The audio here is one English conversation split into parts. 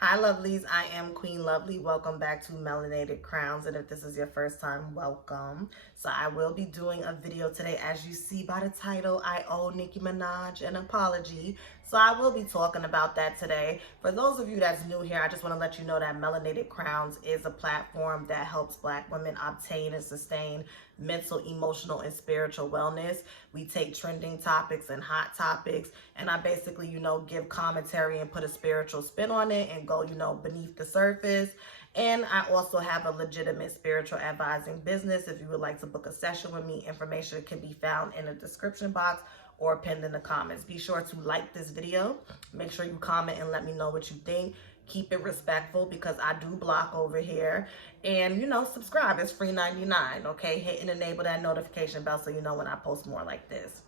Hi lovelies, I am Queen Lovelee. Welcome back to Melanated Crowns, and if this is your first time, welcome. So I will be doing a video today. As you see by the title, I owe Nicki Minaj an apology. So I will be talking about that today. For those of you that's new here, I just want to let you know that Melanated Crowns is a platform that helps Black women obtain and sustain mental, emotional, and spiritual wellness. We take trending topics and hot topics, and I basically, give commentary and put a spiritual spin on it and go, beneath the surface. And I also have a legitimate spiritual advising business. If you would like to book a session with me, information can be found in the description box or pinned in the comments. Be sure to like this video. Make sure you comment and let me know what you think. Keep it respectful because I do block over here. And, subscribe. It's free 99, okay? Hit and enable that notification bell so you know when I post more like this.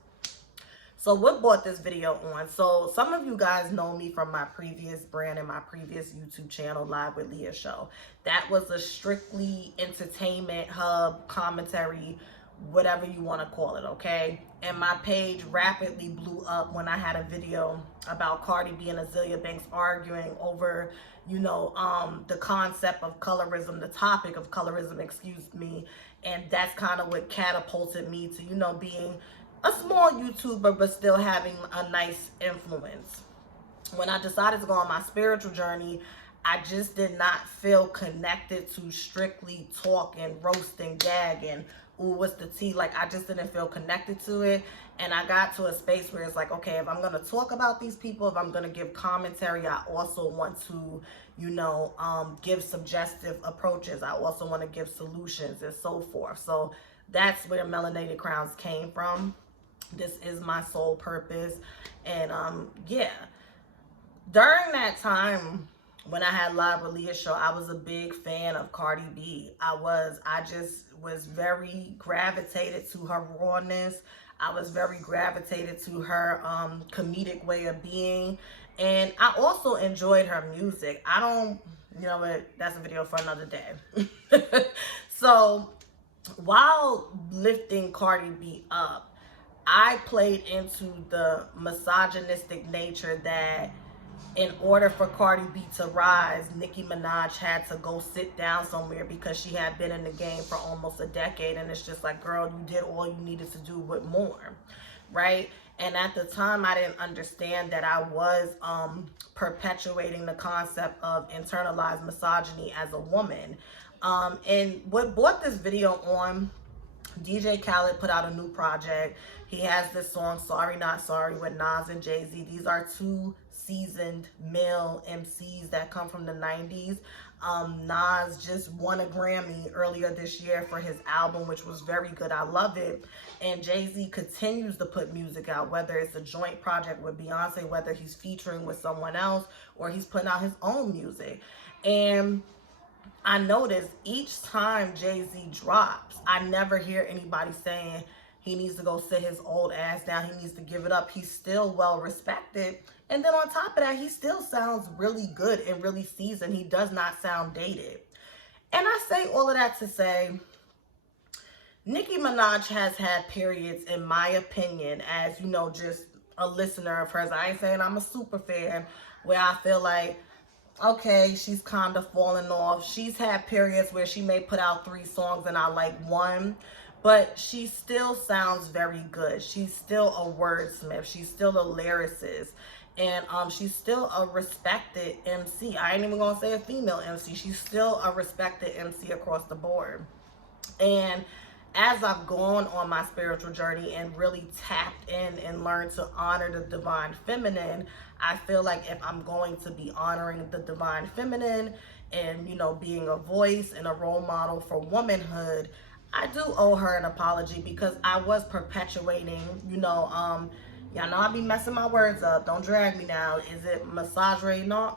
So what brought this video on? So some of you guys know me from my previous brand and my previous YouTube channel, Live with Leah show. That was a strictly entertainment hub, commentary, whatever you want to call it, okay? And my page rapidly blew up when I had a video about Cardi B and Azealia Banks arguing over, the concept of colorism, the topic of colorism, excuse me. And that's kind of what catapulted me to, being a small YouTuber, but still having a nice influence. When I decided to go on my spiritual journey, I just did not feel connected to strictly talk and roast and gag and, ooh, what's the tea? Like, I just didn't feel connected to it. And I got to a space where it's like, okay, if I'm going to talk about these people, if I'm going to give commentary, I also want to, give suggestive approaches. I also want to give solutions and so forth. So that's where Melanated Crowns came from. This is my sole purpose. And yeah, during that time when I had Live with Leah show, I was a big fan of Cardi B. I just was very gravitated to her rawness. I was very gravitated to her comedic way of being. And I also enjoyed her music. That's a video for another day. So while lifting Cardi B up, I played into the misogynistic nature that in order for Cardi B to rise, Nicki Minaj had to go sit down somewhere because she had been in the game for almost a decade. And it's just like, girl, you did all you needed to do with more, right? And at the time, I didn't understand that I was perpetuating the concept of internalized misogyny as a woman. And what brought this video on, DJ Khaled put out a new project. He has this song, Sorry Not Sorry, with Nas and Jay-Z. These are two seasoned male MCs that come from the 90s. Nas just won a Grammy earlier this year for his album, which was very good. I love it. And Jay-Z continues to put music out, whether it's a joint project with Beyonce, whether he's featuring with someone else, or he's putting out his own music. And I noticed each time Jay-Z drops, I never hear anybody saying he needs to go sit his old ass down. He needs to give it up. He's still well respected. And then on top of that, he still sounds really good and really seasoned. He does not sound dated. And I say all of that to say, Nicki Minaj has had periods, in my opinion, as, just a listener of hers. I ain't saying I'm a super fan, where I feel like, okay, she's kind of falling off. She's had periods where she may put out 3 songs and I like one, but she still sounds very good. She's still a wordsmith. She's still a lyricist. And she's still a respected MC. I ain't even gonna say a female MC. She's still a respected MC across the board. And as I've gone on my spiritual journey and really tapped in and learned to honor the divine feminine, I feel like if I'm going to be honoring the divine feminine and, being a voice and a role model for womanhood, I do owe her an apology because I was perpetuating, y'all know I be messing my words up. Don't drag me now. Is it misogyny? Y'all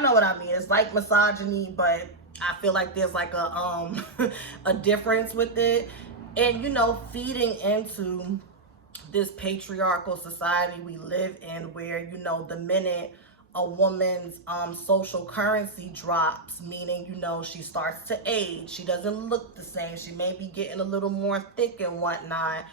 know what I mean. It's like misogyny, but I feel like there's like a a difference with it. And feeding into this patriarchal society we live in, where the minute a woman's social currency drops, meaning she starts to age, she doesn't look the same, she may be getting a little more thick and whatnot,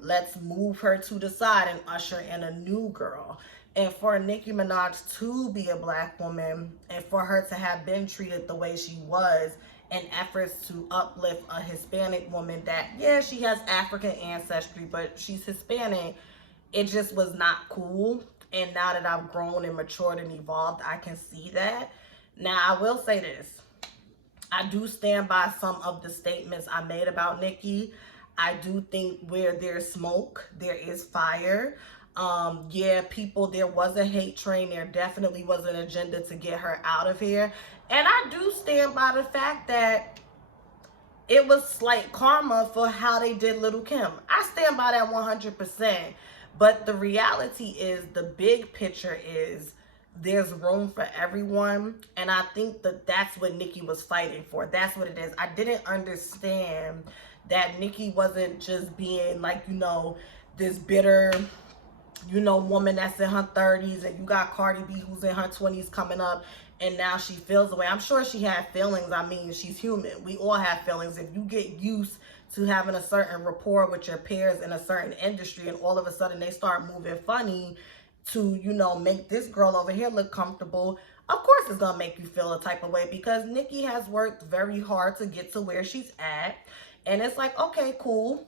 let's move her to the side and usher in a new girl. And for Nicki Minaj to be a black woman and for her to have been treated the way she was in efforts to uplift a Hispanic woman that, yeah, she has African ancestry, but she's Hispanic, it just was not cool. And now that I've grown and matured and evolved, I can see that. Now, I will say this. I do stand by some of the statements I made about Nicki. I do think where there's smoke, there is fire. Yeah, people, there was a hate train. There definitely was an agenda to get her out of here. And I do stand by the fact that it was slight karma for how they did Little Kim. I stand by that 100%. But the reality is, the big picture is, there's room for everyone. And I think that that's what Nicki was fighting for. That's what it is. I didn't understand that Nicki wasn't just being like, you know, this bitter, you know, woman that's in her 30s, and you got Cardi B who's in her 20s coming up, and now she feels away. I'm sure she had feelings. I mean, she's human. We all have feelings. If you get used to having a certain rapport with your peers in a certain industry, and all of a sudden they start moving funny to, you know, make this girl over here look comfortable, of course it's gonna make you feel a type of way, because Nicki has worked very hard to get to where she's at. And it's like, okay, cool,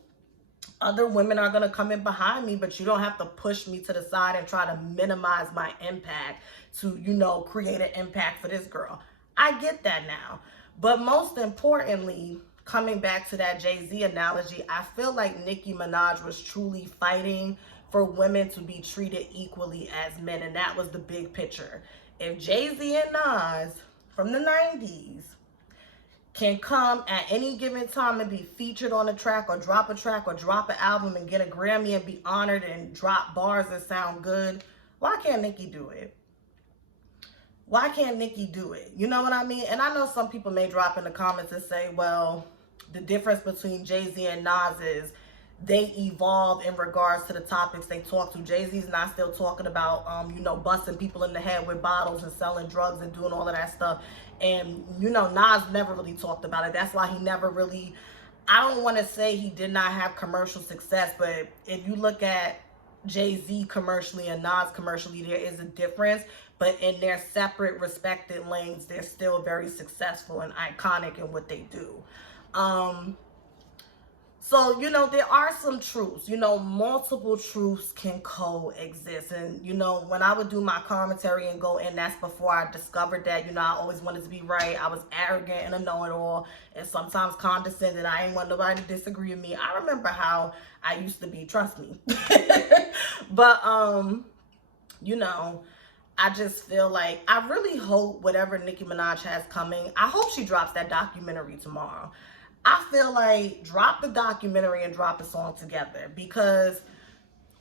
other women are going to come in behind me, but you don't have to push me to the side and try to minimize my impact to, you know, create an impact for this girl. I get that now. But most importantly, coming back to that Jay-Z analogy, I feel like Nicki Minaj was truly fighting for women to be treated equally as men. And that was the big picture. If Jay-Z and Nas from the 90s can come at any given time and be featured on a track or drop an album and get a Grammy and be honored and drop bars that sound good, why can't Nicki do it? Why can't Nicki do it? You know what I mean? And I know some people may drop in the comments and say, well, the difference between Jay-Z and Nas is they evolve in regards to the topics they talk to. Jay-Z's not still talking about, you know, busting people in the head with bottles and selling drugs and doing all of that stuff. And, you know, Nas never really talked about it. That's why he never really, I don't want to say he did not have commercial success, but if you look at Jay-Z commercially and Nas commercially, there is a difference. But in their separate respected lanes, they're still very successful and iconic in what they do. So, you know, there are some truths, you know, multiple truths can coexist. And, you know, when I would do my commentary and go in, that's before I discovered that, you know, I always wanted to be right. I was arrogant and a know-it-all and sometimes condescending. I ain't want nobody to disagree with me. I remember how I used to be, trust me. But, you know, I just feel like, I really hope whatever Nicki Minaj has coming, I hope she drops that documentary tomorrow. I feel like drop the documentary and drop a song together, because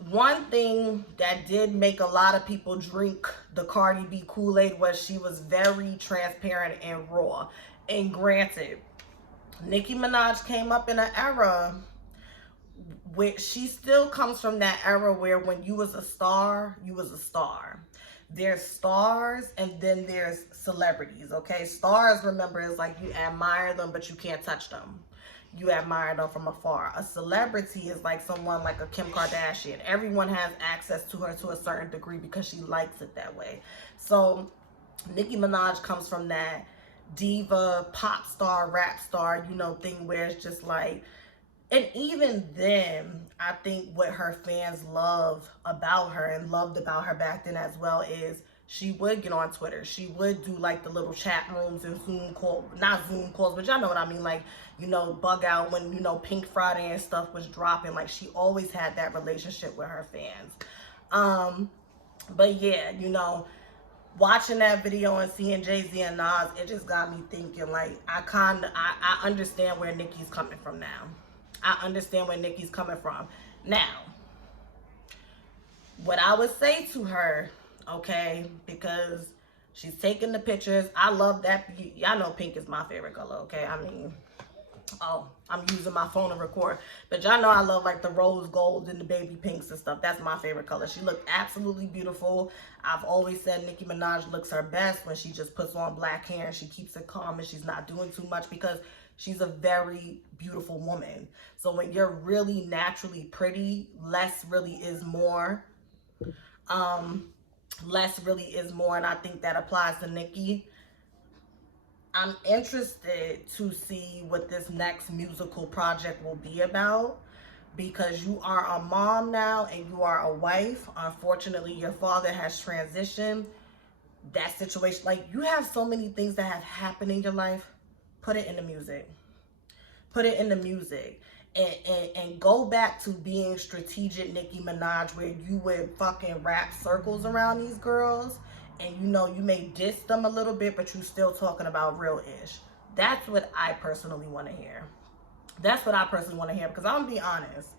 one thing that did make a lot of people drink the Cardi B Kool-Aid was she was very transparent and raw. And granted, Nicki Minaj came up in an era which she still comes from that era where when you was a star, you was a star. There's stars and then there's celebrities, okay? Stars, remember, is like you admire them, but you can't touch them. You admire them from afar. A celebrity is like someone like a Kim Kardashian. Everyone has access to her to a certain degree because she likes it that way. So Nicki Minaj comes from that diva, pop star, rap star, you know, thing where it's just like, and even then, I think what her fans love about her and loved about her back then as well is she would get on Twitter. She would do like the little chat rooms and Zoom calls, not Zoom calls, but y'all know what I mean. Like, you know, bug out when, you know, Pink Friday and stuff was dropping. Like, she always had that relationship with her fans. But yeah, you know, watching that video and seeing Jay-Z and Nas, it just got me thinking, like, I understand where Nicki's coming from now. I understand where Nicki's coming from. Now, what I would say to her, okay, because she's taking the pictures. I love that. Y'all know pink is my favorite color, okay? I mean, oh, I'm using my phone to record. But y'all know I love like the rose gold and the baby pinks and stuff. That's my favorite color. She looked absolutely beautiful. I've always said Nicki Minaj looks her best when she just puts on black hair and she keeps it calm and she's not doing too much, because She's a very beautiful woman. So when you're really naturally pretty, less really is more. Less really is more, and I think that applies to Nicki. I'm interested to see what this next musical project will be about, because you are a mom now and you are a wife. Unfortunately, your father has transitioned. That situation, like, you have so many things that have happened in your life. Put it in the music. Put it in the music. And go back to being strategic Nicki Minaj, where you would fucking wrap circles around these girls, and you know you may diss them a little bit, but you still talking about real ish. That's what I personally want to hear. That's what I personally want to hear, because I'm gonna be honest.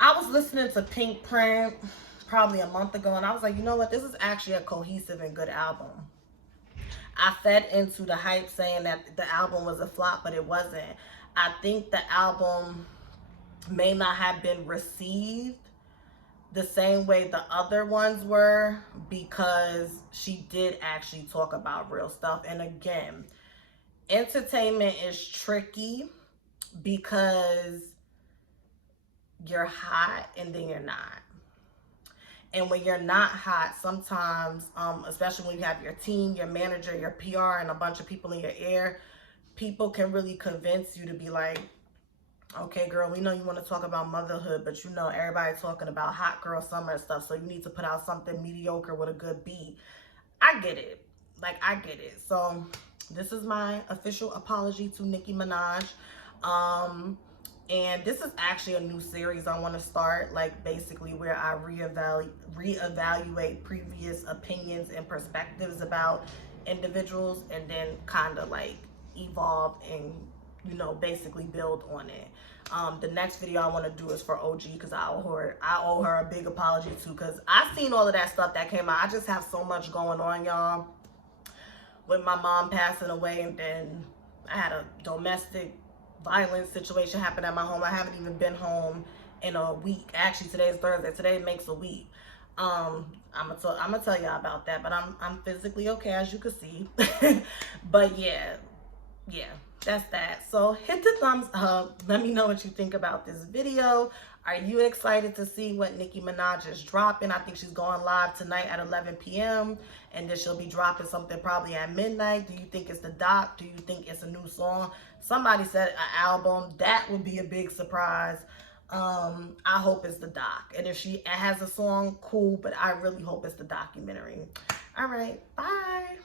I was listening to Pink Print probably a month ago, and I was like, you know what? This is actually a cohesive and good album. I fed into the hype saying that the album was a flop, but it wasn't. I think the album may not have been received the same way the other ones were, because she did actually talk about real stuff. And again, entertainment is tricky because you're hot and then you're not. And when you're not hot, sometimes, especially when you have your team, your manager, your PR, and a bunch of people in your ear, people can really convince you to be like, okay, girl, we know you want to talk about motherhood, but you know everybody's talking about hot girl summer and stuff, so you need to put out something mediocre with a good beat. I get it. Like, I get it. So this is my official apology to Nicki Minaj. And this is actually a new series I want to start, like, basically where I reevaluate previous opinions and perspectives about individuals, and then kind of like evolve and, you know, basically build on it. The next video I want to do is for OG, because I owe her a big apology too, because I seen all of that stuff that came out. I just have so much going on, y'all, with my mom passing away, and then I had a domestic violence situation happen at my home. I haven't even been home in a week. Actually, today's Thursday. Today makes a week. I'm gonna tell y'all about that, but I'm physically okay, as you can see. But yeah, that's that. So hit the thumbs up. Let me know what you think about this video. Are you excited to see what Nicki Minaj is dropping? I think she's going live tonight at 11 p.m. and then she'll be dropping something probably at midnight. Do you think it's the doc? Do you think it's a new song? Somebody said an album. That would be a big surprise. I hope it's the doc. And if she has a song, cool, but I really hope it's the documentary. All right, bye.